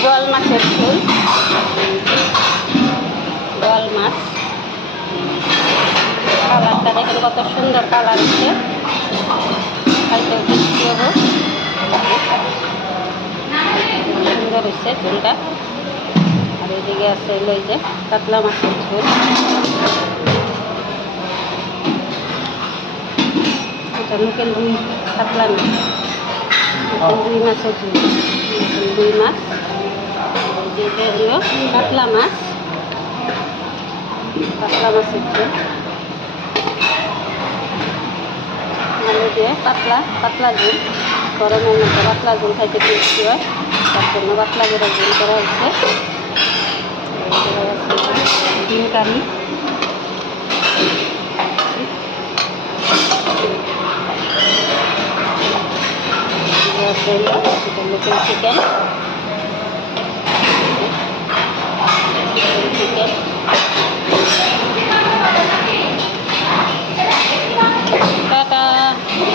বোয়াল মাছের ঝোল, বোয়াল মাছ। কালারটা দেখেন কত সুন্দর কালার হচ্ছে, খাইতেও টেস্টি হবো। সুন্দর হচ্ছে ঝোলটা। আর এইদিকে আছে হলো এই যে কাতলা মাছের ঝোল। এটা লোকেল রুই, কাতলা না, লোকেল রুই মাছের ঝোল। রুই মাছ, যেটা হলো কাতলা মাছ, কাতলা মাছের ঝোল। আলু দিয়ে পাতলা পাতলা ঝোল, গরমের মধ্যে পাতলা ঝোল খাইতে টেস্টি হয়, তার জন্য পাতলা করে ঝোল করা হচ্ছে। ডিম কারি, লোকেল চিকেন,